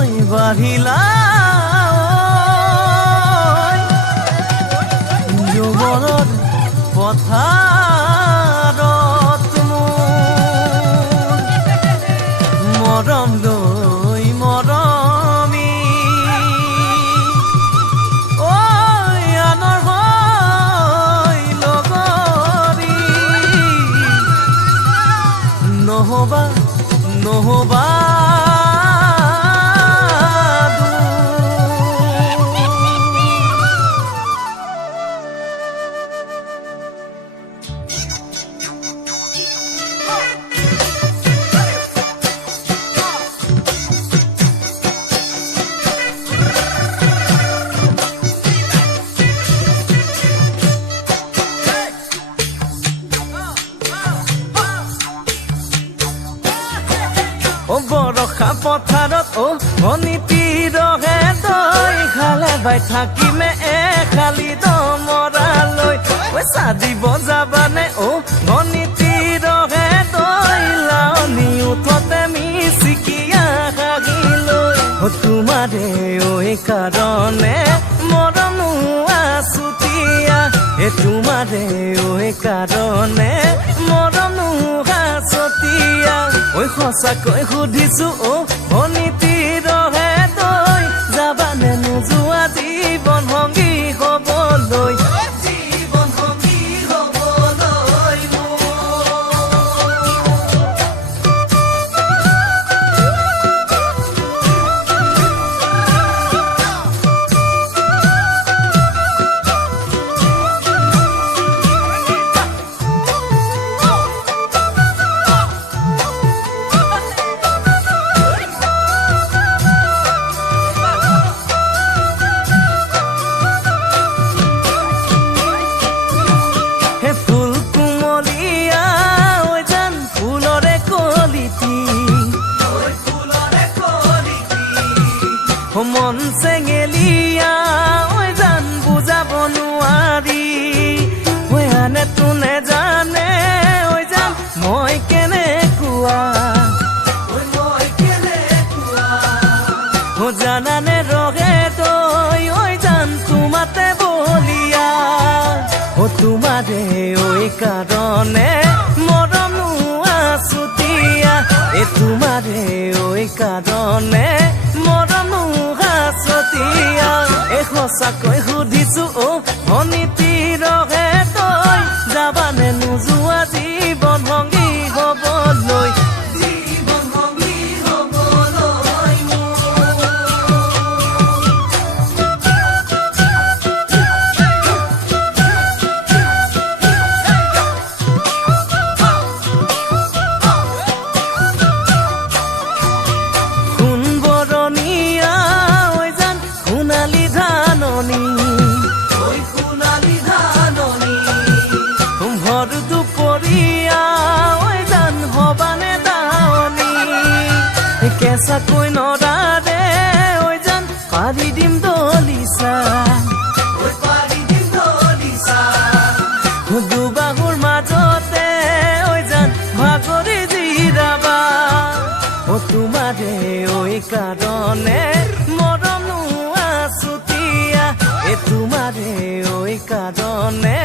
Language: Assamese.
ঐ বাঢ়িলা যৌৱনত পথাৰত মৰম লৈ মৰমি ঐ আনৰ হৈ লগৰী নহবা নহবা বৰষা পথাৰত ভনীতি ৰহে তই খালে বাই থাকিমে খালি দমৰালৈ পইচা দিব যাবানে ভনীতি ৰহে তই লাৱনি উঠতে মিচিকিয়া হাগিলৈ তোমাৰে ঐ কাৰণে মৰমো আছুতীয়া তোমাৰে ঐ কাৰণে মৰমো আছতীয়া ঐ সঁচাকৈ সুধিছো ভনীতি ৰহে তই যাবানে নোযোৱা জীৱন সংগী হবলৈ জীৱন সংগী হবলৈ মন চেঙেলিয়া ঐ জান বুজাব নোৱাৰি ঐ আনে তোনে জানে ঐ জান মই কেনেকুৱা জানানে ৰহে তই ঐ জান তোমাতে বলিয়া তোমাৰে ঐ কাৰণে মৰমো আছুতীয়া তোমাৰে ঐ কাৰণে মৰমো আছতীয়া সঁচাকৈ সুধিছো ভনীতি ৰহে তই যাবানে নোযোৱা জীৱন সংগী হবলৈ জীৱন সংগী হবলৈ কেঁচাকৈ নৰাৰে ঐ জান পাৰি দিম দলিচা দুবাহুৰ মাজতে ঐ জান ভাগৰি জিৰাবা তোমাৰে ঐ কাৰণে মৰমো আছুতীয়া তোমাৰে ঐ কাৰণে